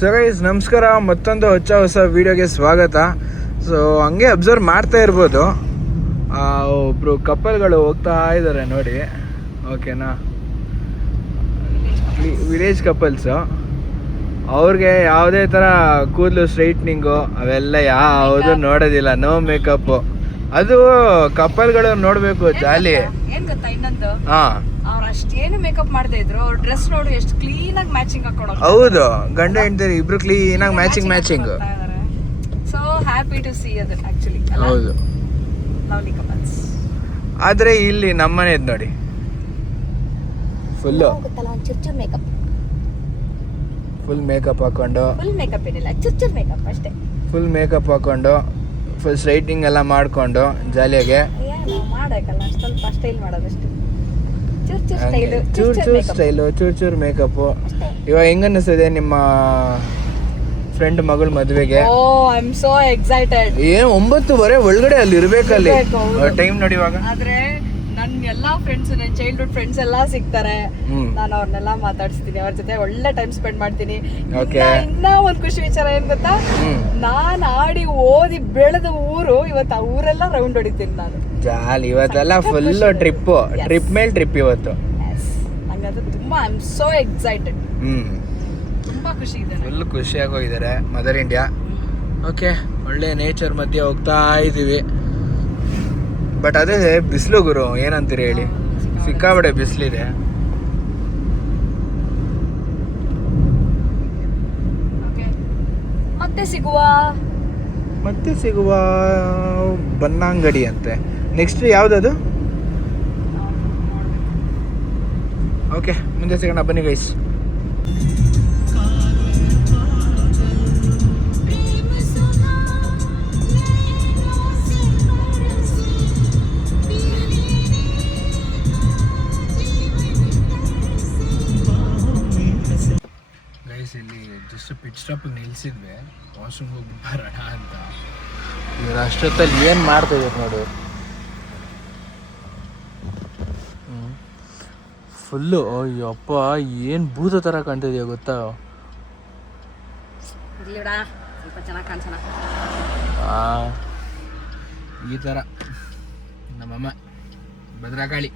So guys ನಮಸ್ಕಾರ, ಮತ್ತೊಂದು ಹೊಸ ವೀಡಿಯೋಗೆ ಸ್ವಾಗತ. ಸೊ ಹಂಗೆ ಅಬ್ಸರ್ವ್ ಮಾಡ್ತಾ ಇರ್ಬೋದು, ಒಬ್ಬರು ಕಪಲ್ಗಳು ಹೋಗ್ತಾ ಇದ್ದಾರೆ ನೋಡಿ. ಓಕೆನಾ, ವಿಲೇಜ್ ಕಪಲ್ಸು. ಅವ್ರಿಗೆ ಯಾವುದೇ ಥರ ಕೂದಲು ಸ್ಟ್ರೈಟ್ನಿಂಗು ಅವೆಲ್ಲ ಯಾವುದು ನೋಡೋದಿಲ್ಲ, ನೋ ಮೇಕಪ್ಪು. ಅದು ಕಪಲ್ಗಳು ನೋಡಬೇಕು, ಜಾಲಿ. ಏನ್ ಗೊತ್ತಾ ಇನ್ನೊಂದು, ಹಾಂ, ಅವ್ರು ಅಷ್ಟೇನು ಮೇಕಪ್ ಮಾಡದೇ ಇದ್ರು ಅವ್ರ ಡ್ರೆಸ್ ನೋಡು ಎಷ್ಟು ಕ್ಲೀನ್ ಆಗಿ ಮ್ಯಾಚಿಂಗ್ ಹಾಕೊಂಡು. ಹೌದು, ಗಂಡ ಹೆಂಡತಿ ಇಬ್ರು ಕ್ಲೀನಾಗಿ matching. So happy to see ಅದು ಆಕ್ಚುಲಿ. ಹೌದು, ಲವ್ಲಿ ಕಪಲ್ಸ್. ಆದ್ರೆ ಇಲ್ಲಿ ನಮ್ಮನೇದ್ ನೋಡಿ, ಫುಲ್ ಮೇಕಪ್, ಫುಲ್ ಮೇಕಪ್ ಹಾಕೊಂಡು, ಫುಲ್ ಮೇಕಪ್ ಏನಿಲ್ಲ, ಚುಚ್ಚೂರ್ ಮೇಕಪ್ ಅಷ್ಟೇ. ಫುಲ್ ಮೇಕಪ್ ಹಾಕೊಂಡು ಫುಲ್ ಸ್ಟ್ರೈಟಿಂಗ್ ಎಲ್ಲ ಮಾಡ್ಕೊಂಡು ಜಾಲಿಯಾಗೆ ಏನು ಮಾಡಬೇಕಲ್ಲ, ಸ್ವಲ್ಪ ಸ್ಟೈಲ್ ಮಾಡೋದಷ್ಟೇ. ಚೂರ್ ಮೇಕಪ್. ಇವಾಗ ಹೆಂಗ ಅನಿಸ್ತದೆ ನಿಮ್ಮ ಫ್ರೆಂಡ್ ಮಗಳ ಮದ್ವೆಗೆ? ಓ ಐ ಆಮ್ ಸೋ ಎಕ್ಸೈಟೆಡ್. 9:30 ಒಳಗಡೆ ಅಲ್ಲಿ ಇರ್ಬೇಕಲ್ಲಿ. ಟೈಮ್ ನೋಡಿ ಇವಾಗ. ಆದ್ರೆ ನನ್ನ ಎಲ್ಲಾ ಫ್ರೆಂಡ್ಸ್, ನನ್ನ ಚೈಲ್ಡ್ಹುಡ್ ಫ್ರೆಂಡ್ಸ್ ಎಲ್ಲಾ ಸಿಗ್ತಾರೆ. ನಾನು ಅವ್ರನ್ನೆಲ್ಲ ಮಾತಾಡಿಸ್ತೀನಿ, ಅವ್ರ ಜೊತೆ ಒಳ್ಳೆ ಟೈಮ್ ಸ್ಪೆಂಡ್ ಮಾಡ್ತೀನಿ. ಇನ್ನ ಒಂದ್ ಖುಷಿ ವಿಚಾರ ಏನ್ ಗೊತ್ತಾ, ನಾನ್ ಆಡಿ ಓದಿ ಬೆಳೆದ ಊರು, ಇವತ್ತು ಆ ಊರೆಲ್ಲ ರೌಂಡ್ ಹೊಡಿತೀನಿ ನಾನು. ಜಾಲಿ, ಇವತ್ತೆಲ್ಲ ಫುಲ್ ಟ್ರಿಪ್ ಮೇಲೆ ಟ್ರಿಪ್ ಇವತ್ತು. ನಂಗದು ತುಂಬಾ ಐ ಆಮ್ ಸೋ ಎಕ್ಸೈಟೆಡ್. ತುಂಬಾ ಖುಷಿ ಇದೆ, ಫುಲ್ ಖುಷಿಯಾಗಿ ಹೋಗಿದ್ದಾರೆ ಮದರ್ ಇಂಡಿಯಾ. ಓಕೆ, ಒಳ್ಳೆ ನೇಚರ್ ಮಧ್ಯೆ ಹೋಗ್ತಾ ಇದೀವಿ. ಬಟ್ ಅದೇ ಬಿಸಿಲು ಗುರು, ಏನಂತೀರಿ ಹೇಳಿ, ಸಿಕ್ಕಾಬಡೆ ಬಿಸಿಲಿದೆ. ಮತ್ತೆ ಸಿಗುವ ಬನ್ನಂಗಡಿ ಅಂತೆ. ನೆಕ್ಸ್ಟ್ ಯಾವ್ದದು? ಓಕೆ, ಮುಂದೆ ಸಿಗೋಣ, ಬನ್ನಿ ಗೈಸ್. ಇಲ್ಲಿ ಜಸ್ಟ್ ಪಿಟ್ ಸ್ಟಾಪ್ ನಿಲ್ಸಿದ್ವಿ, ವಾಶ್ರೂಮ್ ಹೋಗಿ ಬರೋಣ ಅಂತ. ಇವ್ರು ಅಷ್ಟೊತ್ತಲ್ಲಿ ಏನು ಮಾಡ್ತಾ ಇದ್ದಾರೆ ನೋಡು. ಫುಲ್ಲು ಅಯ್ಯಪ್ಪ, ಏನು ಭೂತ ಥರ ಕಾಣ್ತಿದ್ಯಾ ಗೊತ್ತಾ? ಈ ಥರ ನಮ್ಮಮ್ಮ ಭದ್ರಕಾಳಿ,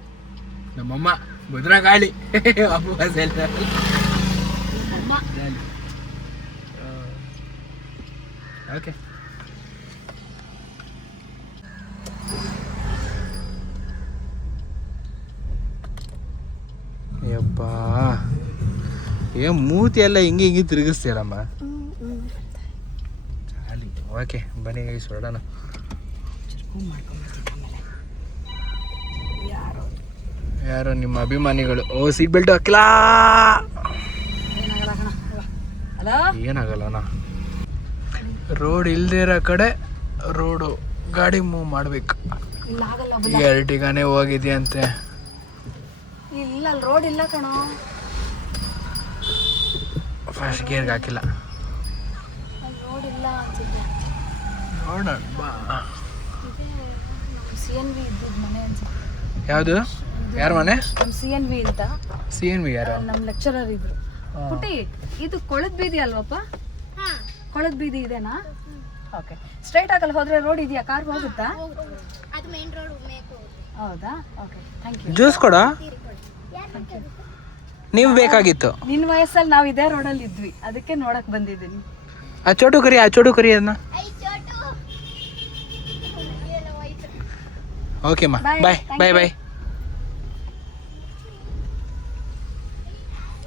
ಓಕೆ. ಯಪ್ಪಾ, ಏನ್ ಮೂತಿ ಎಲ್ಲ ಹಿಂಗೆ ತಿರುಗಿಸ್ತೀರಮ್ಮ. ಓಕೆ, ಬನ್ನಿ ಗೈಸ್ ಹೊರಡೋಣ. ಯಾರೋ ನಿಮ್ಮ ಅಭಿಮಾನಿಗಳು. ಓ, ಸೀಟ್ ಬೆಲ್ಟ್ ಹಾಕಿಲ್ಲ. ಏನಾಗಲ್ಲ, ರೋಡ್ ಇಲ್ದೇ ಇರೋ ಕಡೆ ರೋಡು ಗಾಡಿ ಮೂವ್ ಮಾಡ್ಬೇಕು. ಎರಟಿಗಾನೇ ಹೋಗಿದ್ಯಂತೆ. ಇಲ್ಲ, ರೋಡ್ ಇಲ್ಲ ಕಣೋ. ಫಸ್ಟ್ ಗೇರ್ಗೆ ಹಾಕಿಲ್ಲ. ರೋಡ್ ಇಲ್ಲ ಅನ್ಸುತ್ತೆ. ನೋಡೋಣ ಬಾ. CNV ಇದ್ದಿದ್ದು ಮನೆ ಅನ್ಸುತ್ತೆ. ಯಾವುದು? ಯಾರ ಮನೆ? CNV ಅಂತ. CNV ಯಾರು? ನಮ್ಮ ಲೆಕ್ಚರರ್ ಇದ್ರು. ಪುಟಿ, ಇದು ಕೊಳದ್ ಬೀದಿ ಅಲ್ವಪ್ಪ? ಕೊಳದ್ ಬೀದಿ ಇದೆನಾ? ಓಕೆ. ಸ್ಟ್ರೈಟ್ ಆಗಲ್ಲಿ ಹೋದ್ರೆ ರೋಡ್ ಇದೆಯಾ? ಕಾರ್ ಹೋಗುತ್ತಾ? ಅದು ಮೇನ್ ರೋಡ್. ಹೌದಾ? Okay, thank you. ಜ್ಯೂಸ್ ಕೊಡ. ನೀವು ಬೇಕಾಗಿತ್ತು. ನಿನ್ನ ವಯಸ್ಸಲ್ಲಿ ನಾವು ಇದೇ ರೋಡಲ್ಲಿ ಇದ್ವಿ, ಅದಕ್ಕೆ ನೋಡಕ್ ಬಂದಿದ್ದೀನಿ. ಆ ಚೋಟು ಕರಿ ಅದನ್ನ. ಓಕೆ ಮಾ, ಬಾಯ್.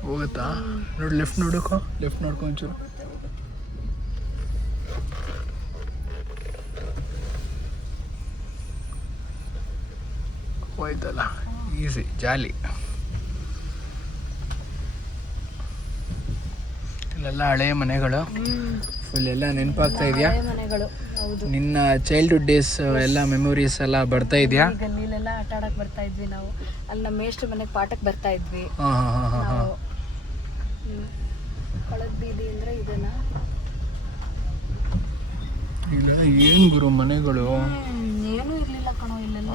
ಹೋಗುತ್ತಾ ನೋಡಿ, ಲೆಫ್ಟ್ ನೋಡ್ಕೊ ಒಂಚೂರು. ಹೋಯ್ತಲ್ಲ, ಈಸಿ, ಜಾಲಿ. ಇಲ್ಲೆಲ್ಲ ಹಳೆಯ ಮನೆಗಳು, ಫುಲ್ ಎಲ್ಲ ನೆನಪಾಗ್ತಾ ಇದೆಯಾ? ನಿನ್ನ ಚೈಲ್ಡ್ಹುಡ್ ಡೇಸ್ ಎಲ್ಲ ಮೆಮೊರೀಸ್ ಎಲ್ಲ ಬರ್ತಾ ಇದೆಯಾ? ಗಲ್ಲಿಲೆಲ್ಲ ಆಟ ಆಡಕ್ ಬರ್ತಾ ಇದ್ವಿ ನಾವು. ಅಲ್ಲಿ ನಮ್ಮ ಮೇಷ್ಟ್ರ ಮನೆಗೆ ಪಾಠಕ್ಕೆ ಬರ್ತಾ ಇದ್ವಿ. ಕೊಳದ್ ಬೀದಿ ಅಂದ್ರೆ ಇದನ್ನ. ಇಲ್ಲೆಲ್ಲ ಏನ್ ಗುರು ಮನೆಗಳು, ಏನೂ ಇರ್ಲಿಲ್ಲ ಕಣೋ ಇಲ್ಲೆಲ್ಲ.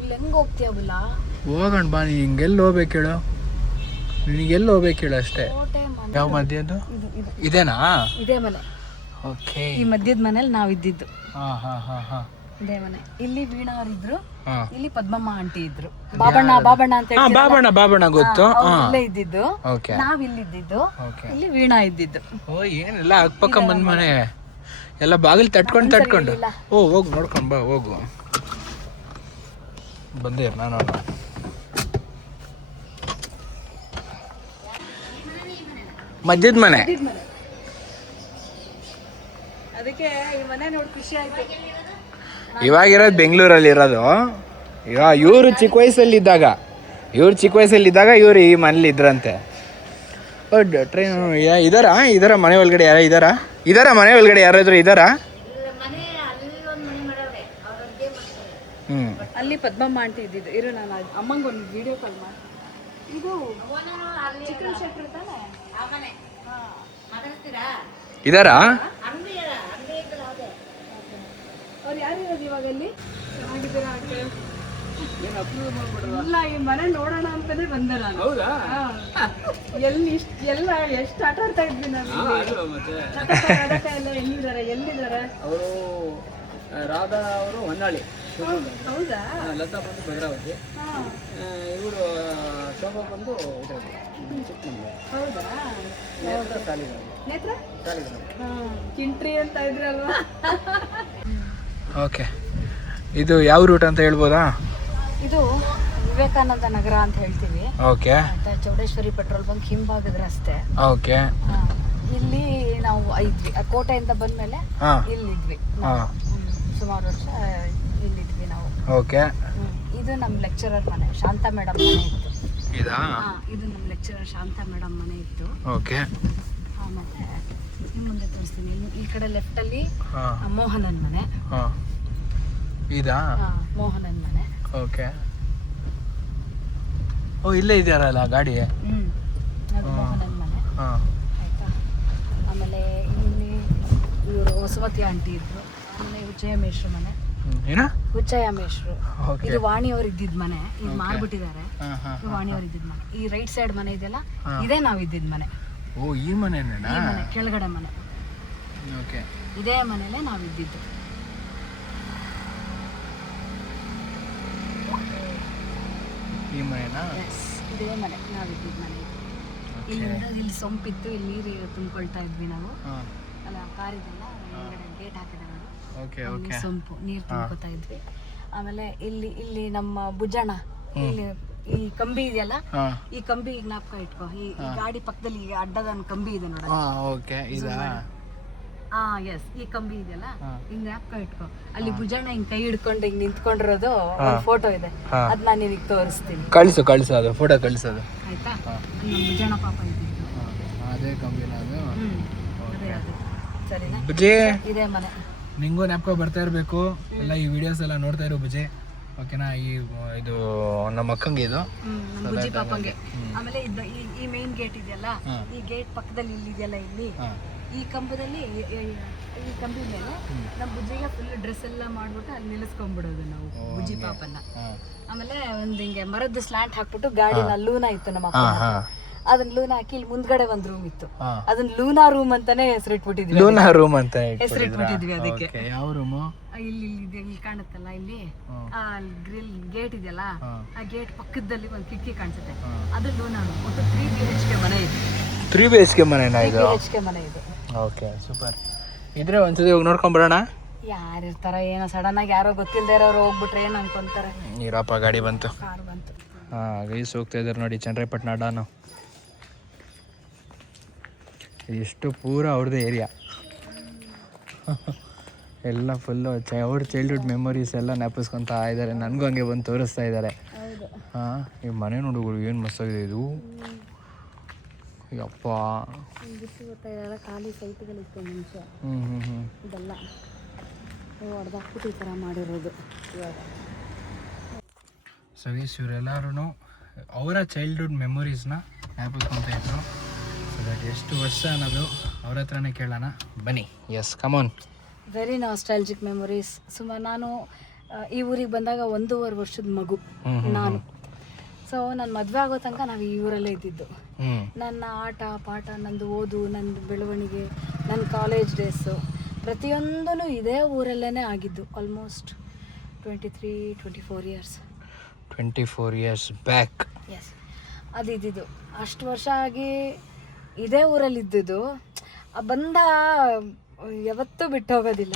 ಇಲ್ಲಿ ಹೆಂಗ್ ಹೋಗ್ತೀಯ ಬುಲ್ಲ? ಹೋಗೋಣ ಬಾ. ನೀ ಹಿಂಗೆಲ್ಲಿ ಹೋಗ್ಬೇಕು ಹೇಳು? ನಿನಗೆ ಎಲ್ಲಿ ಹೋಗ್ಬೇಕು ಹೇಳು ಅಷ್ಟೇ. ಕೋಟೆ ಮನೆ ಯಾವ ಮಧ್ಯದ್ದು ಇದು ಇದು ಇದೇನಾ? ಇದೇ ಮನೆ. ಓಕೆ. ಈ ಮಧ್ಯದ ಮನೇಲಿ ನಾವು ಇದ್ದಿದ್ದು. ಹಾಂ ಹಾಂ ಹಾಂ ಹಾಂ ಇದೇ ಮನೆ. ಇಲ್ಲಿ ವೀಣಾ ಅವರಿದ್ರು, ಹಾಂ. ಇಲ್ಲಿ ಪದ್ಮಮ್ಮ ಆಂಟಿ ಇದ್ರು. ಬಾಬಣ್ಣ ಅಂತ ಹಾಂ ಬಾಬಣ್ಣ ಗೊತ್ತು. ಹಾಂ ಇಲ್ಲೇ ಇದ್ದಿದ್ದು. ಓಕೆ ನಾವ್ ಇಲ್ಲಿ ಇದ್ದಿದ್ದು. ಓಕೆ. ಇಲ್ಲಿ ವೀಣಾ ಇದ್ದಿದ್ದು. ಓ ಏನೆಲ್ಲ ಅಕ್ಕಪಕ್ಕ ಬಂದ್ ಮನೆ ಎಲ್ಲ ಬಾಗಿಲು ತಟ್ಕೊಂಡು ಓ ಹೋಗು ನೋಡ್ಕೊಂಡು ಬಾ ಹೋಗು. ಬಂದೆ ನಾನು ಮಧ್ಯದ ಮನೆ. ಅದಕ್ಕೆ ಈ ಮನೆ ನೋಡಿ ಖುಷಿ ಆಯ್ತು. ಇವಾಗಿರೋದು ಬೆಂಗಳೂರಲ್ಲಿ ಇರೋದು. ಇವಾಗ ಇವರು ಚಿಕ್ಕ ವಯಸ್ಸಲ್ಲಿದ್ದಾಗ ಇವರು ಈ ಮನೇಲಿ ಇದ್ರಂತೆ. ಟ್ರೈನ್ ಇದಾರ ಮನೆ ಒಳಗಡೆ ಯಾರೋ ಮನೆ ಒಳಗಡೆ ಯಾರಾದ್ರೂ ಇದ್ದಾರಾ? ಅಲ್ಲಿ ಪದ್ಮಮ್ಮ ಆಂಟಿ ಇದ್ದಿದ್ದು. ಇರು ನಾನು ಅಮ್ಮಂಗೆ ಒಂದು ವಿಡಿಯೋ ಕಾಲ್ ಮಾಡಿ. ಇದು ಚಿಕನ್ ಶೆಟ್ರ್ ತಾನೆ? ಇದಾರಾ? ಅವ್ರು ಯಾರಿರೋದು ಇವಾಗ ಅಲ್ಲಿ? ಚೆನ್ನಾಗಿದ್ದೀರಾ ಅಂಕಲ್? ಇಲ್ಲ, ಈ ಮನೆ ನೋಡೋಣ ಅಂತಾನೆ ಬಂದೆ ನಾನು. ಎಷ್ಟು ಆಟ ಆಡ್ತಾ ಇದ್ವಿ ನಾವು. ಎಲ್ಲಿದ್ದಾರೆ ಅವರು? ರಾಧಾ ಅವರು ಹೊನ್ನಾಳಿ, ಹೌದಾ? ಲತಾ ಬಂದು ಭದ್ರಾವತಿ, ಇವರು ಶೋಭಾ ಬಂದು ಚಿಕ್ಕಮಂಗ್ಳೂರು. ಹೌದಾ? ನೇತ್ರ ಕಿಂಟ್ರಿ ಅಂತ ಇದ್ರಲ್ವಾ? ಓಕೆ. ಇದು ಯಾವ ರೂಟ್ ಅಂತ ಹೇಳ್ಬೋದಾ? ಇದು ವಿವೇಕಾನಂದ ನಗರ ಅಂತ ಹೇಳ್ತೀವಿ. ಓಕೆ. ಮತ್ತೆ ಚೌಡೇಶ್ವರಿ ಪೆಟ್ರೋಲ್ ಬಂಕ್ ಹಿಂಭಾಗದ ರಸ್ತೆ. ಓಕೆ. ಇಲ್ಲಿ ನಾವು ಇದ್ವಿ. ಆ ಕೋಟೆಯಿಂದ ಬಂದ್ಮೇಲೆ ಇಲ್ಲಿದ್ವಿ ನಾವು. ಸುಮಾರು ವರ್ಷ ಇಲ್ಲಿದ್ವಿ ನಾವು. ಓಕೆ. ಇದು ನಮ್ಮ ಲೆಕ್ಚರರ್ ಮನೆ, ಶಾಂತಾ ಮೇಡಮ್ ಮನೆ ಇತ್ತು. ಇದಾ? ಇದು ನಮ್ಮ ಲೆಕ್ಚರರ್ ಶಾಂತಾ ಮೇಡಮ್ ಮನೆ ಇತ್ತು. ಓಕೆ. ಮತ್ತೆ ಮುಂದೆ ತೋರಿಸ್ತೀನಿ. ಈ ಕಡೆ ಲೆಫ್ಟ್ ಅಲ್ಲಿ ಮೋಹನನ್ ಮನೆ. ಇದಾ? ಮೋಹನನ್ ಮನೆ. ಓಕೆ. ಓ ಇಲ್ಲೇ ಇದೆಯಲ್ಲ ಗಾಡಿ. ಅದು ಮೋಹನನ್ ಮನೆ. ಆಯ್ತಾ? ಆಮೇಲೆ ಇಲ್ಲಿ ಇವರು ವಸುಮತಿ ಆಂಟಿ ಇದ್ರು. ಆಮೇಲೆ ಉಚ್ಚಯ್ಯ ಮೇಷ್ರು ಮನೆ. ಉಚ್ಚಯ್ಯ ಮೇಷ್ರು. ಇದು ವಾಣಿಯವ್ರು ಇದ್ದಿದ್ ಮನೆ. ಇದು ಮಾರ್ಬಿಟ್ಟಿದ್ದಾರೆ. ವಾಣಿಯವ್ರು ಇದ್ದಿದ್ ಮನೆ. ಈ ರೈಟ್ ಸೈಡ್ ಮನೆ ಇದೆಯಲ್ಲ, ಇದೇ ನಾವ್ ಇದ್ದಿದ್ ಮನೆ. ಓ ಈ ಮನೆ ಕೆಳಗಡೆ ಮನೆ. ಓಕೆ. ಇದೇ ಮನೇಲೆ ನಾವ್ ಇದ್ದಿದ್ದು. ಈ ಮನೆನಾ? ಇದೇ ಮನೆ ನಾವಿದ್ದಿದ್ ಮನೆ. ಇಲ್ಲಿ ಸೊಂಪಿತ್ತು, ಇಲ್ಲಿ ನೀರು ತುಂಬಿಕೊಳ್ತಾ ಇದ್ವಿ ನಾವು. ಅಲ್ಲ, ಕಾರಿದೆಲ್ಲ ಗೇಟ್ ಹಾಕಿದ್ದಾರೆ. ಸೊಂಪು ನೀರು ತುಂಬ್ಕೊತಾ ಇದ್ವಿ. ಆಮೇಲೆ ಇಲ್ಲಿ ನಮ್ಮ ಭುಜಣ್ಣ, ಇಲ್ಲಿ ಈ ಕಂಬಿ ಇದೆಯಲ್ಲ, ಈ ಕಂಬಿ ಜ್ಞಾಪಕ ಇಟ್ಕೋ. ಈ ಗಾಡಿ ಪಕ್ಕದಲ್ಲಿ ಅಡ್ಡದ ಕಂಬಿ ಇದೆ ನೋಡ. ಎಸ್, ಈ ಕಂಬಿ ಇದೆಯಲ್ಲ, ಹಿಂಗ್ ಜ್ಞಾಪಕ ಇಟ್ಕೋ. ಅಲ್ಲಿ ಭುಜಣ್ಣ ಹಿಂಗ್ ಕೈ ಹಿಡ್ಕೊಂಡು ಹಿಂಗ್ ನಿಂತ್ಕೊಂಡಿರೋದು ಫೋಟೋ ಇದೆ. ಅದ್ ನಾನು ನಿನಗೆ ತೋರಿಸ್ತೀನಿ. ಕಳಿಸು ಅದು ಫೋಟೋ ಕಳಿಸೋದು. ಆಯ್ತಾ? ನಮ್ಮ ಭುಜಣ್ಣ ಪಾಪ ಇದ್ದಿದ್ದು ಅದೇ ಕಂಬಿನ ಅದು. ಅದೇ ಸರಿನಾ? ಬುಜೆ, ಇದೇ ಮನೆ. ನಿಂಗೂ ಜ್ಞಾಪಕ ಬರ್ತಾ ಇರಬೇಕು ಎಲ್ಲ ಈ ವಿಡಿಯೋಸ್ ಎಲ್ಲ ನೋಡ್ತಾ ಇರೋ ಬುಜೆ. ಓಕೆನಾ? ಇದು ನಮ್ಮ ಅಕ್ಕಂಗೆ, ಇದು ನಮ್ಮ ಬುಜ್ಜಿ ಪಾಪಂಗೆ. ಆಮೇಲೆ ಈ ಮೇನ್ ಗೇಟ್ ಇದೆಯಲ್ಲ, ಈ ಗೇಟ್ ಪಕ್ಕದಲ್ಲಿ ಇದೆಯಲ್ಲ, ಇಲ್ಲಿ ಈ ಕಂಬದಲ್ಲಿ ಈ ಕಂಬಿ ಮೇಲೆ ನಮ್ಮ ಬುಜ್ಜಿಗೆ ಫುಲ್ ಡ್ರೆಸ್ ಎಲ್ಲ ಮಾಡ್ಬಿಟ್ಟು ಅಲ್ಲಿ ನಿಲ್ಲಿಸ್ಕೊಂಡ್ಬಿಡೋದು ನಾವು ಬುಜ್ಜಿ ಪಾಪನ್ನ. ಆಮೇಲೆ ಒಂದ್ ಹಿಂಗೆ ಮರದ್ದು ಸ್ಲಾಂಟ್ ಹಾಕ್ಬಿಟ್ಟು ಗಾಡಿನ ಲೂನಾ ಇತ್ತು ನಮ್ಮ ಅಪ್ಪ, ಅದನ್ನ ಲೂನಾ ಹಾಕಿ ಇಲ್ಲಿ ಮುಂದ್ಗಡೆ ಒಂದ್ ರೂಮ್ ಇತ್ತು. ಅದನ್ನ ಲೂನಾ ರೂಮ್ ಅಂತಾನೆ ಹೆಸರಿಟ್ಬಿಟ್ಟಿದ್ವಿ. ಲೂನಾ ರೂಮ್ ಅಂತ ಹೆಸರಿಟ್ಬಿಟ್ಟಿದ್ವಿ ಅದಕ್ಕೆ. ಯಾವ ರೂಮು? ಇಲ್ಲಿ ಕಾಣುತ್ತಲ್ಲ, ಇಲ್ಲಿ ಗ್ರಿಲ್ ಗೇಟ್ ಇದೆಯಲ್ಲ, ಆ ಗೇಟ್ ಪಕ್ಕದಲ್ಲಿ ಒಂದು ಕಿಟಕಿ ಕಾಣಿಸುತ್ತೆ, ಅದು ಲೂನಾ ರೂಮ್. ಒಟ್ಟು 3 BHK ಮನೆ ಇದೆ. 3 BHK ಮನೆನಾ ಇದು? 3 BHK ಮನೆ ಇದೆ. Okay, super. ಇದ್ರೆ ಒಂದ್ಸತಿ ಹೋಗಿ ನೋಡ್ಕೊಂಡ್ ಬರೋಣ. ಯಾರಿರ್ತಾರ ಏನೋ ಸಡನ್ ಆಗಿ ಯಾರೋ ಗೊತ್ತಿಲ್ಲದೆ ಇರೋರು ಹೋಗ್ಬಿಟ್ರೆ ಏನ್ ಅನ್ಕೊಂತಾರೆ. ನೀರಪ್ಪ ಗಾಡಿ ಬಂತು. ಕಾರ್ ಬಂತು. ಗೈಸ್ ಹೋಗ್ತಾ ಇದ್ದಾರೆ ನೋಡಿ, ಚನ್ನರಾಯಪಟ್ಟಣ ಡಾನು. ಎಷ್ಟು ಪೂರ ಅವ್ರದ್ದೇ ಏರಿಯಾ. ಎಲ್ಲ ಫುಲ್ಲು ಅವ್ರ ಚೈಲ್ಡ್ಹುಡ್ ಮೆಮೊರೀಸ್ ಎಲ್ಲ ನೆನಪಿಸ್ಕೊತಾ ಇದ್ದಾರೆ. ನನಗೂ ಹಂಗೆ ಬಂದು ತೋರಿಸ್ತಾ ಇದ್ದಾರೆ. ಈ ಮನೆ ನೋಡುಗಳು ಏನು ಮಸ್ತಾಗಿದೆ ಇದು. ಯಪ್ಪ, ಖಾಲಿ ಸೈಟ್ಗಳಿತ್ತು ಮುಂಚೆ. ಇದೆಲ್ಲ ಹೊಡೆದಾಕ್ಬಿಟ್ಟು ಈ ಥರ ಮಾಡಿರೋದು ಇವಾಗ. ಸೊ ಗೈಸ್, ಇವರೆಲ್ಲರೂ ಅವರ ಚೈಲ್ಡ್ಹುಡ್ ಮೆಮೊರೀಸ್ನ ನೆನಪಿಸ್ಕೊತಾ ಇದ್ರು. ಸೊ ದಟ್ ಎಷ್ಟು ವರ್ಷ ಅನ್ನೋದು ಅವ್ರ ಹತ್ರನೇ ಕೇಳೋಣ ಬನ್ನಿ. Yes, come on. Very nostalgic memories. ಸುಮಾರು ನಾನು ಈ ಊರಿಗೆ ಬಂದಾಗ 1.5 ವರ್ಷದ ಮಗು ನಾನು. ಸೊ ನಾನು ಮದುವೆ ಆಗೋ ತನಕ ನಾವು ಈ ಊರಲ್ಲೇ ಇದ್ದಿದ್ದು. ಹ್ಮ್ ನನ್ನ ಆಟ ಪಾಠ, ನಂದು ಓದು, ನಂದು ಬೆಳವಣಿಗೆ, ನನ್ನ ಕಾಲೇಜ್ ಡೇಸು ಪ್ರತಿಯೊಂದೂ ಇದೇ ಊರಲ್ಲೇ ಆಗಿದ್ದು. Almost 23-24 years. 24 years back. Yes, ಅದು ಇದ್ದಿದ್ದು. ಅಷ್ಟು ವರ್ಷ ಆಗಿ ಇದೇ ಊರಲ್ಲಿ ಇದ್ದಿದ್ದು. ಆ ಬಂದ ಯಾವತ್ತೂ ಬಿಟ್ಟು ಹೋಗೋದಿಲ್ಲ.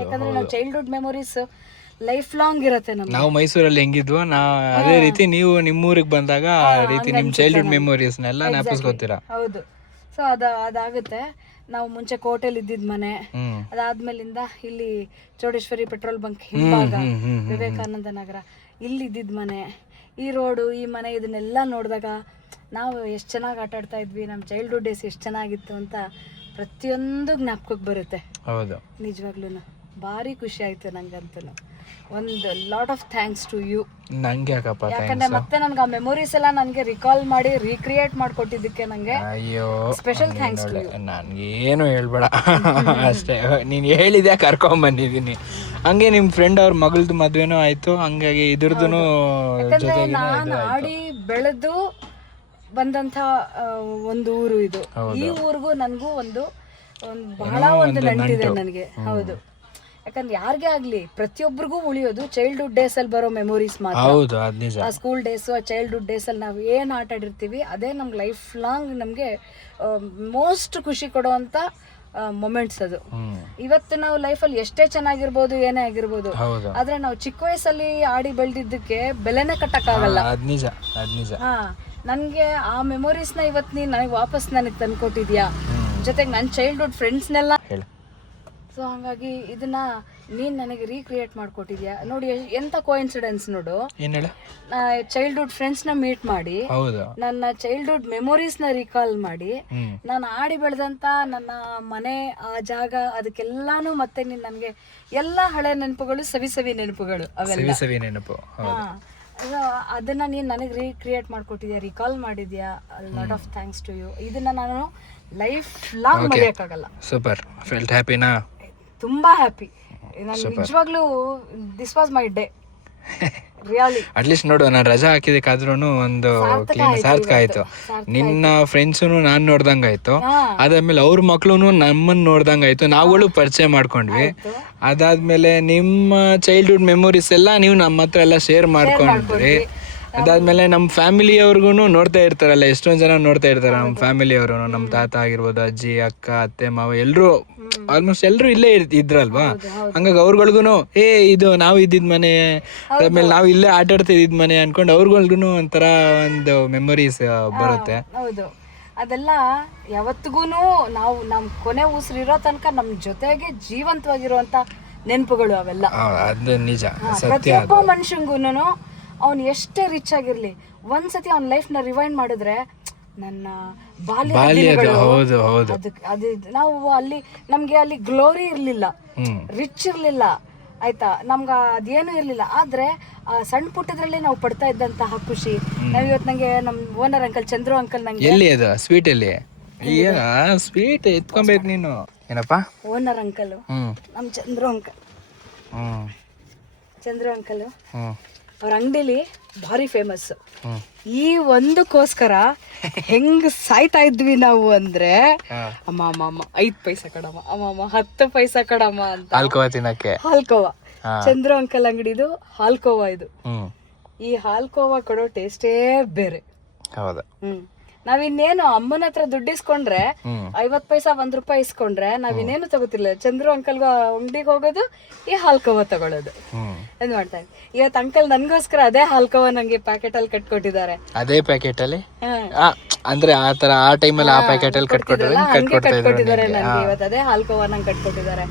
ಯಾಕಂದರೆ ನಾವು ಚೈಲ್ಡ್ಹುಡ್ ಮೆಮೊರೀಸ್ ಲೈಫ್ ಲಾಂಗ್ ಇರುತ್ತೆ ನಮ್ಗೆ. ನಾವು ಮೈಸೂರಲ್ಲಿ ಹೆಂಗಿದ್ವು ಅದೇ ರೀತಿ ನೀವು ನಿಮ್ಮೂರಿಗೆ ಬಂದಾಗ ಆ ರೀತಿ ನಿಮ್ಮ ಚೈಲ್ಡ್ಹುಡ್ ಮೆಮೊರೀಸ್ನೆಲ್ಲ ನೆನಪಿಸ್ಕೊತೀರಾ. ಹೌದು. ಸೊ ಅದಾಗುತ್ತೆ. ನಾವು ಮುಂಚೆ ಕೋಟೆಲ್ ಇದ್ದಿದ್ದ ಮನೆ, ಅದಾದ್ಮೇಲಿಂದ ಇಲ್ಲಿ ಚೌಡೇಶ್ವರಿ ಪೆಟ್ರೋಲ್ ಬಂಕ್ ಹಿಂಭಾಗ, ವಿವೇಕಾನಂದ ನಗರ, ಇಲ್ಲಿ ಇದ್ದಿದ್ದ ಮನೆ, ಈ ರೋಡು, ಈ ಮನೆ, ಇದನ್ನೆಲ್ಲ ನೋಡಿದಾಗ ನಾವು ಎಷ್ಟು ಚೆನ್ನಾಗಿ ಆಟ ಆಡ್ತಾ ಇದ್ವಿ, ನಮ್ಮ ಚೈಲ್ಡ್ಹುಡ್ ಡೇಸ್ ಎಷ್ಟು ಚೆನ್ನಾಗಿತ್ತು ಅಂತ ಪ್ರತಿಯೊಂದು ಜ್ಞಾಪಕಕ್ಕೆ ಬರುತ್ತೆ. ಹೌದು, ನಿಜವಾಗ್ಲೂ ಭಾರಿ ಖುಷಿ ಆಯ್ತು ನಂಗಂತೂ. ಒಂದು lot of thanks to you. ನಂಗೆ ಯಾಕಪ್ಪ, ಯಾಕಂದ್ರೆ ಮತ್ತೆ ನನ್ಗೆ ಆ ಮೆಮೊರೀಸ್ ಎಲ್ಲ ನನಗೆ ರಿಕಾಲ್ ಮಾಡಿ ರೀಕ್ರಿಯೇಟ್ ಮಾಡ್ಕೊಟ್ಟಿದ್ದಕ್ಕೆ ನಂಗೆ ಅಯ್ಯೋ ಸ್ಪೆಷಲ್ ಥ್ಯಾಂಕ್ಸ್ ಟು ಯು. ನನ್ಗೇನು ಹೇಳ್ಬೇಡ ಅಷ್ಟೇ, ನೀನು ಹೇಳಿದೆ ಕರ್ಕೊಂಡ್ ಬಂದಿದ್ದೀನಿ. ಹಂಗೆ ನಿಮ್ಮ ಫ್ರೆಂಡ್ ಅವ್ರ ಮಗಳದು ಮದ್ವೆನೂ ಆಯ್ತು, ಹಂಗಾಗಿ ಇದ್ರದ್ದು ಯಾಕಂದ್ರೆ ನಾನು ಆಡಿ ಬೆಳೆದು ಬಂದಂತ ಒಂದು ಊರು ಇದು. ಈ ಊರಿಗೂ ನನಗೂ ಒಂದು ಬಹಳ ಒಂದು ನಂಟಿದೆ ನನಗೆ. ಹೌದು, ಯಾಕಂದ್ರೆ ಯಾರಿಗೇ ಆಗ್ಲಿ ಪ್ರತಿಯೊಬ್ಬರಿಗೂ ಉಳಿಯೋದು ಚೈಲ್ಡ್ಹುಡ್ ಡೇಸ್ ಅಲ್ಲಿ ಬರೋ ಮೆಮೊರೀಸ್ ಮಾತ್ರ. ಆ ಸ್ಕೂಲ್ ಡೇಸ್, ಆ ಚೈಲ್ಡ್ಹುಡ್ ಡೇಸ್ ಅಲ್ಲಿ ನಾವು ಏನ್ ಆಟ ಆಡಿರ್ತೀವಿ ಅದೇ ನಮ್ಗೆ ಲೈಫ್ ಲಾಂಗ್ ನಮ್ಗೆ ಮೋಸ್ಟ್ ಖುಷಿ ಕೊಡುವಂತ ಮೊಮೆಂಟ್ಸ್ ಅದು. ಇವತ್ತು ನಾವು ಲೈಫಲ್ಲಿ ಎಷ್ಟೇ ಚೆನ್ನಾಗಿರ್ಬೋದು, ಏನೇ ಆಗಿರ್ಬೋದು, ಆದ್ರೆ ನಾವು ಚಿಕ್ಕ ವಯಸ್ಸಲ್ಲಿ ಆಡಿ ಬೆಳೆದಿದ್ದಕ್ಕೆ ಬೆಲೆನೇ ಕಟ್ಟಕ್ಕಾಗಲ್ಲ. ಹಾ, ನನ್ಗೆ ಆ ಮೆಮೊರೀಸ್ನ ಇವತ್ತು ನೀನು ನನಗೆ ವಾಪಸ್ ನನಗೆ ತಂದ್ಕೊಟ್ಟಿದ್ಯಾ, ಜೊತೆಗೆ ನನ್ನ ಚೈಲ್ಡ್ಹುಡ್ ಫ್ರೆಂಡ್ಸ್ನೆಲ್ಲ. ಸೊ ಹಾಗಾಗಿ ಇದನ್ನ ನೀನು ನನಗೆ ರೀಕ್ರಿಯೇಟ್ ಮಾಡ್ಕೊಟ್ಟಿದ್ಯಾ. ನೋಡಿ ಎಂತ ಕೋಇನ್ಸಿಡೆನ್ಸ್ ನೋಡು, ಚೈಲ್ಡ್ಹುಡ್ ಫ್ರೆಂಡ್ಸ್ನ ಮೀಟ್ ಮಾಡಿ, ನನ್ನ ಚೈಲ್ಡ್ಹುಡ್ ಮೆಮೊರೀಸ್ನ ರಿಕಾಲ್ ಮಾಡಿ, ನಾನು ಆಡಿ ಬೆಳೆದಂತ ನನ್ನ ಮನೆ, ಆ ಜಾಗ, ಅದಕ್ಕೆಲ್ಲಾನು ಮತ್ತೆ ನೀನು ನನಗೆ ಎಲ್ಲ ಹಳೆ ನೆನಪುಗಳು, ಸವಿ ನೆನಪುಗಳು, ಅವೆಲ್ಲ ನೆನಪು. ಅದನ್ನ ನೀನು ನನಗೆ ರೀಕ್ರಿಯೇಟ್ ಮಾಡ್ಕೊಟ್ಟಿದ್ಯಾ, ರಿಕಾಲ್ ಮಾಡಿದ್ಯಾ. Lot of thanks to you. ಇದನ್ನ ನಾನು ಲೈಫ್ ಲಾಂಗ್ ಮರೆಯೋಕ್ಕಾಗಲ್ಲ. ಸೂಪರ್, ಫೆಲ್ಟ್ ಹ್ಯಾಪಿನಾ? ತುಂಬಾ ಹ್ಯಾಪಿ. ನಾನು ನಿಜವಾಗ್ಲೂ this was my day really. At least ನೋಡು, ನಾನು ರಜಾ ಹಾಕಿದಕ್ಕಾದ್ರೂ ಒಂದು ಸಾರ್ಥಕ ಆಯ್ತು. ನಿನ್ನ ಫ್ರೆಂಡ್ಸು ನಾನ್ ನೋಡ್ದಂಗಾಯ್ತು, ಅದಾದ್ಮೇಲೆ ಅವ್ರ ಮಕ್ಳು ನಮ್ಮನ್ನ ನೋಡ್ದಂಗಾಯ್ತು, ನಾವುಗಳು ಪರಿಚಯ ಮಾಡ್ಕೊಂಡ್ವಿ. ಅದಾದ್ಮೇಲೆ ನಿಮ್ಮ ಚೈಲ್ಡ್ಹುಡ್ ಮೆಮೊರೀಸ್ ಎಲ್ಲ ನೀವು ನಮ್ಮ ಹತ್ರ ಎಲ್ಲ ಶೇರ್ ಮಾಡ್ಕೊಂಡ್ರಿ. ಅದಾದ್ಮೇಲೆ ನಮ್ಮ ಫ್ಯಾಮಿಲಿಯವ್ರಿಗೂ ನೋಡ್ತಾ ಇರ್ತಾರಲ್ಲ, ಎಷ್ಟೊಂದ್ ಜನ ನೋಡ್ತಾ ಇರ್ತಾರೆ ನಮ್ಮ ಫ್ಯಾಮಿಲಿಯವರು, ನಮ್ಮ ತಾತ ಆಗಿರ್ಬೋದು, ಅಜ್ಜಿ, ಅಕ್ಕ, ಅತ್ತೆ, ಮಾವ, ಎಲ್ರು ಆಲ್ಮೋಸ್ಟ್ ಎಲ್ರು ಇಲ್ಲೇ ಇದ್ರಲ್ವಾ. ಹಂಗಾಗಿ ಅವ್ರಗಳ್ಗು ಇದು ನಾವು ಇದ್ದಿದ್ ಮನೆ, ಅದಾದ್ಮೇಲೆ ನಾವು ಇಲ್ಲೇ ಆಟ ಆಡ್ತಾ ಇದ್ದಿದ್ ಮನೆ ಅನ್ಕೊಂಡು ಅವ್ರಗಳ್ಗು ಒಂಥರ ಒಂದು ಮೆಮೊರೀಸ್ ಬರುತ್ತೆ. ಹೌದು, ಅದೆಲ್ಲ ಯಾವತ್ತಿಗೂ ನಾವು ನಮ್ಮ ಕೊನೆ ಉಸಿರಿರೋ ತನಕ ನಮ್ಮ ಜೊತೆಗೆ ಜೀವಂತವಾಗಿರುವಂತ ನೆನಪುಗಳು ಅವೆಲ್ಲ. ಅದು ನಿಜ, ಪ್ರತಿಯೊಬ್ಬ ಮನುಷ್ಯಂಗೂನು ಅವ್ನು ಎಷ್ಟೇ ರಿಚ್ ಆಗಿರ್ಲಿ, ಒಂದ್ಸತಿ ಅವ್ನ ಲೈಫ್ನ ರಿವೈಂಡ್ ಮಾಡಿದ್ರೆ ನನ್ನ ಬಾಲ್ಯದ ಅದು ನಾವು ಅಲ್ಲಿ ನಮ್ಗೆ ಅಲ್ಲಿ ಗ್ಲೋರಿ ಇರ್ಲಿಲ್ಲ, ರಿಚ್ ಇರ್ಲಿಲ್ಲ, ಆಯ್ತಾ, ನಮ್ಗ ಅದೇನು ಇರ್ಲಿಲ್ಲ. ಆದ್ರೆ ಆ ಸಣ್ಣ ಪುಟ್ಟದ್ರಲ್ಲಿ ನಾವು ಪಡ್ತಾ ಇದ್ದಂತಹ ಖುಷಿ. ನಾವ್ ಇವತ್ತು ನಂಗೆ ನಮ್ ಓನರ್ ಅಂಕಲ್, ಚಂದ್ರು ಅಂಕಲ್, ನಂಗೆ ಎಲ್ಲಿ ಅದು ಸ್ವೀಟ್ ಎಲ್ಲಿ ಸ್ವೀಟ್ ಎತ್ಕೊಬೇಕು ನೀನು. ಏನಪ್ಪ ಓನರ್ ಅಂಕಲ್, ನಮ್ ಚಂದ್ರು ಅಂಕಲ್ ಅವ್ರ ಅಂಗಡಿಲಿ ಭಾರಿ ಫೇಮಸ್. ಈ ಒಂದಕ್ಕೋಸ್ಕರ ಹೆಂಗ್ ಸಾಯ್ತಾ ಇದ್ವಿ ನಾವು ಅಂದ್ರೆ, ಅಮ್ಮ 5 ಪೈಸಾ ಕಡಮ್ಮ, ಅಮ್ಮ 10 ಪೈಸಾ ಕಡಮ್ಮ ಅಂತ ಹಾಲ್ಕೋವಾ ತಿನ್ನಕ್ಕೆ. ಹಾಲ್ಕೋವಾ, ಚಂದ್ರು ಅಂಕಲ್ ಅಂಗಡಿದು ಹಾಲ್ಕೋವಾ ಇದು. ಈ ಹಾಲ್ಕೋವಾ ಕೊಡೋ ಟೇಸ್ಟೇ ಬೇರೆ. ಹೌದಾ? ನಾವಿನ್ನೇನು ಅಮ್ಮನ ಹತ್ರ ದುಡ್ಡು ಇಸ್ಕೊಂಡ್ರೆ 50 ಪೈಸಾ 1 ರೂಪಾಯಿ ಇಸ್ಕೊಂಡ್ರೆ ನಾವಿನ್ನೇನು ತಗೋತಿರ್ಲಿಲ್ಲ. ಚಂದ್ರು ಅಂಕಲ್ ಅಂಗಡಿಗೆ ಹೋಗೋದು, ಈ ಹಾಲ್ಕೋವಾ ತಗೊಳ್ಳೋದು, ಅದು ಮಾಡ್ತಾ ಇದ್ವಿ. ಇವತ್ತು ಅಂಕಲ್ ನನ್ಗೋಸ್ಕರ ಅದೇ ಹಾಲ್ಕೋವಾ ನಂಗೆ ಪ್ಯಾಕೆಟ್ ಅಲ್ಲಿ ಕಟ್ಕೊಟ್ಟಿದ್ದಾರೆ. ಅದೇ ಪ್ಯಾಕೆಟ್ ಅಲ್ಲಿ ಅಂದ್ರೆ ಆ ತರ ಆ ಟೈಮಲ್ಲಿ ಆ ಪ್ಯಾಕೆಟ್ ಅಲ್ಲಿ ಕಟ್ಕೊಟ್ಟಿದ್ದಾರೆ ನಂಗೆ. ಇವತ್ತು ಅದೇ ಹಾಲ್ಕೋವಾ ನಂಗೆ ಕಟ್ಕೊಟ್ಟಿದ್ದಾರೆ.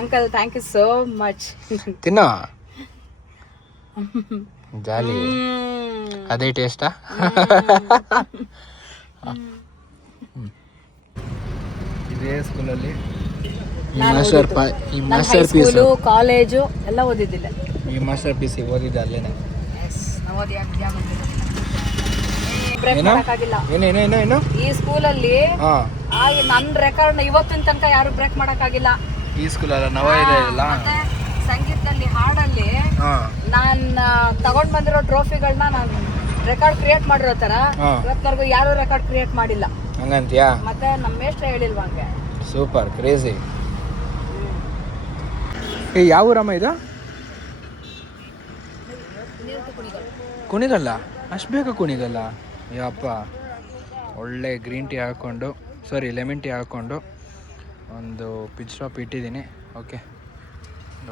Uncle, thank you so much. ತಿನ್ನೋ ಜಾಲಿ, ಅದೇ ಟೇಸ್ಟಾ? ಇದೇ ಸ್ಕೂಲಲ್ಲಿ ಸ್ಕೂಲು, ಕಾಲೇಜು ಎಲ್ಲ ಓದಿದ್ದಿಲ್ಲ. ಈ ಮಾಸ್ಟರ್ ಪೀಸ್ ಓದಿದ್ದೆ ಅಲ್ಲೇನೆ. ಈ ಸ್ಕೂಲಲ್ಲಿ ನನ್ನ ರೆಕಾರ್ಡ್ ಇವತ್ತಿನ ತನಕ ಯಾರು ಬ್ರೇಕ್ ಮಾಡಕ್ಕಾಗಿಲ್ಲ. ಈ ಸ್ಕೂಲಲ್ಲ ನವೋದಯ ಇಲ್ಲ. ಸಂಗೀತದಲ್ಲಿ, ಹಾಡಲ್ಲಿ ನಾನು ತಗೊಂಡ್ ಬಂದಿರೋ ಟ್ರೋಫಿಗಳನ್ನ ನಾನು ರೆಕಾರ್ಡ್ ಕ್ರಿಯೇಟ್ ಮಾಡಿರೋ ತರ ಹಾ. ಇವತ್ತವರೆಗೂ ಯಾರು ರೆಕಾರ್ಡ್ ಕ್ರಿಯೇಟ್ ಮಾಡಿಲ್ಲ. ಹಂಗಂತೀಯಾ? ಮತ್ತೆ ನಮ್ಮ ಮೇಷ್ಟ್ರ ಹೇಳಿಲ್ವಾ ಹಂಗೆ. Super crazy. ಯಾವ ಊರಮ್ಮ ಇದು? ಕುಣಿಗಲ್ಲ? ಅಷ್ಟು ಬೇಗ ಕುಣಿಗಲ್ಲ? ಯಪ್ಪ, ಒಳ್ಳೆ ಗ್ರೀನ್ ಟೀ ಹಾಕ್ಕೊಂಡು ಲೆಮನ್ ಟೀ ಹಾಕ್ಕೊಂಡು ಒಂದು ಪಿಚ್ ಸ್ಟಾಪ್ ಇಟ್ಟಿದ್ದೀನಿ. ಓಕೆ,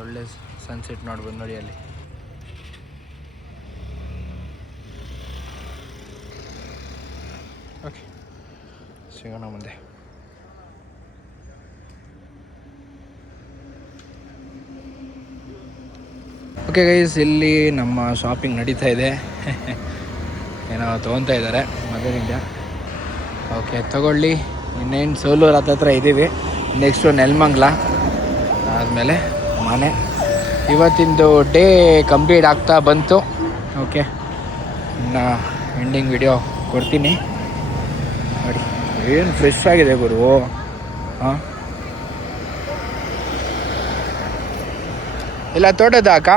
ಒಳ್ಳೆ ಸನ್ಸೆಟ್ ನೋಡ್ಬೋದು ನೋಡಿ ಅಲ್ಲಿ. ಓಕೆ, ಸಿಗೋಣ ಮುಂದೆ. ಓಕೆ ಗೈಸ್, ಇಲ್ಲಿ ನಮ್ಮ ಶಾಪಿಂಗ್ ನಡೀತಾ ಇದೆ. ಏನೋ ತೊಗೊತಾ ಇದ್ದಾರೆ ಮದರ್ ಇಂಡಿಯಾ. ಓಕೆ, ತಗೊಳ್ಳಿ. ಇನ್ನೇನು ಸೋಲೂರು ಹತ್ರ ಇದ್ದೀವಿ. ನೆಕ್ಸ್ಟು ನೆಲಮಂಗಲ ಆದಮೇಲೆ ಮನೆ. ಇವತ್ತಿಂದು ಡೇ ಕಂಪ್ಲೀಟ್ ಆಗ್ತಾ ಬಂತು. ಓಕೆ, ಇನ್ನು ಎಂಡಿಂಗ್ ವಿಡಿಯೋ ಕೊಡ್ತೀನಿ ನೋಡಿ. ಏನು ಫ್ರೆಶ್ ಆಗಿದೆ ಗುರು. ಹಾಂ, ಇಲ್ಲ ತೋಟದ ಅಕ್ಕ?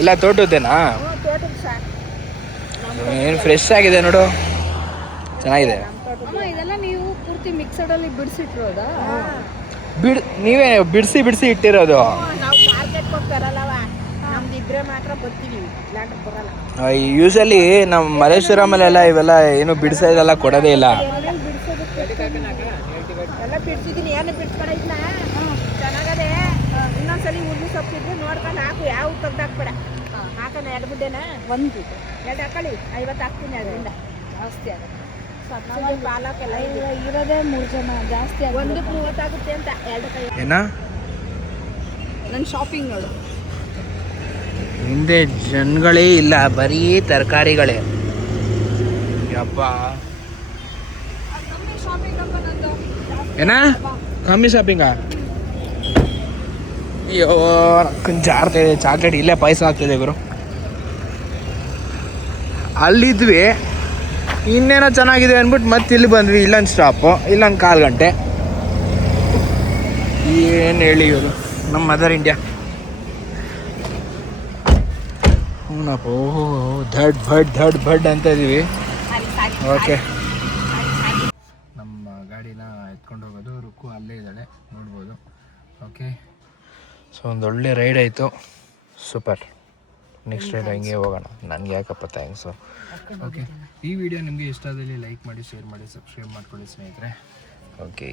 ಇಲ್ಲ ತೋಟದ್ದೇನಾ? ಏನು ಫ್ರೆಶ್ ಆಗಿದೆ ನೋಡು, ಚೆನ್ನಾಗಿದೆ. ಇದೆಲ್ಲ ನೀವು ಪೂರ್ತಿ ಮಿಕ್ಸಡ್ ಅಲ್ಲಿ ಬಿಡಿಸಿಟ್ಟಿರೋದಾ? ನೀವೇ ಬಿಡಿಸಿ ಇಟ್ಟಿರೋದು? ಯೂಶಲಿ ನಮ್ಮ ಮಲ್ಲೇಶ್ವರಮಲ್ಲೆಲ್ಲ ಇವೆಲ್ಲ ಏನು ಬಿಡಿಸೋದೆಲ್ಲ ಕೊಡೋದೇ ಇಲ್ಲ. ಬಿಡ್ಸಿದೀನಿ, ಏನು ಬಿಡ್ಸ್ಕೊಡಿದ್ನ ಚೆನ್ನಾಗದೆ. ಇನ್ನೊಂದ್ಸಲಿ ಹುಲ್ಲು ಸೊಪ್ಪಿದ್ರೆ ನೋಡ್ಕೊಂಡು ಹಾಕು, ಯಾವ ತೆಗ್ದಾಕ್ಬೇಡ. ಹಾಕೋಣ 2 ಬಿಡ್ಡೆನ, 1 2 ಹಾಕೊಳ್ಳಿ. 50 ಹಾಕ್ತೀನಿ, ಅದರಿಂದ ಜಾಸ್ತಿ ಆಗುತ್ತೆ. ಪಾಲಕ್ಕೆಲ್ಲ ಇರೋದೇ 3 ಜನ, ಜಾಸ್ತಿ ಆಗುತ್ತೆ. 1 30 ಅಂತ 2 ಕೈ. ಏನ ನನ್ನ ಶಾಪಿಂಗ್ ನೋಡು, ಹಿಂದೆ ಜನಗಳೇ ಇಲ್ಲ, ಬರೀ ತರಕಾರಿಗಳೇ. ಯಪ್ಪ, ಶಾಪಿಂಗ್ ಏನ ಕಮ್ಮಿ ಶಾಪಿಂಗಾ? ಅಯ್ಯೋ, ಜಾರ್ತಾ ಇದೆ ಚಾಕ್ಲೇಟ್. ಇಲ್ಲೇ ಪಾಯಸ ಆಗ್ತಿದೆ ಗುರು. ಅಲ್ಲಿದ್ವಿ, ಇನ್ನೇನೋ ಚೆನ್ನಾಗಿದೆ ಅಂದ್ಬಿಟ್ಟು ಮತ್ತೆ ಇಲ್ಲಿ ಬಂದ್ವಿ. ಇಲ್ಲೊಂದು ಸ್ಟಾಪು, ಇಲ್ಲೊಂದು 1/4 ಗಂಟೆ. ಏನು ಹೇಳಿ ಇವರು ನಮ್ಮ ಮದರ್ ಇಂಡಿಯಾ. ಹೂನಪ್ಪ, ಓಹೋ, ಧಡ್ ಭಡ್ ಅಂತ ಇದೀವಿ. ಓಕೆ, ನಮ್ಮ ಗಾಡಿನ ಎತ್ಕೊಂಡು ಹೋಗೋದು. ರುಕ್ಕು ಅಲ್ಲೇ ಇದ್ದಾಳೆ, ನೋಡ್ಬೋದು. ಓಕೆ, ಸೊ ಒಂದೊಳ್ಳೆ ರೈಡ್ ಆಯಿತು. ಸೂಪರ್. ನೆಕ್ಸ್ಟ್ ರೈಡ್ ಹಂಗೆ ಹೋಗೋಣ. ನನಗೆ ಯಾಕಪ್ಪ ಥ್ಯಾಂಕ್ಸು. ಓಕೆ, ಈ ವಿಡಿಯೋ ನಿಮಗೆ ಇಷ್ಟ ಆದಲ್ಲಿ ಲೈಕ್ ಮಾಡಿ, ಶೇರ್ ಮಾಡಿ, ಸಬ್ಸ್ಕ್ರೈಬ್ ಮಾಡ್ಕೊಳ್ಳಿ ಸ್ನೇಹಿತರೆ. ಓಕೆ.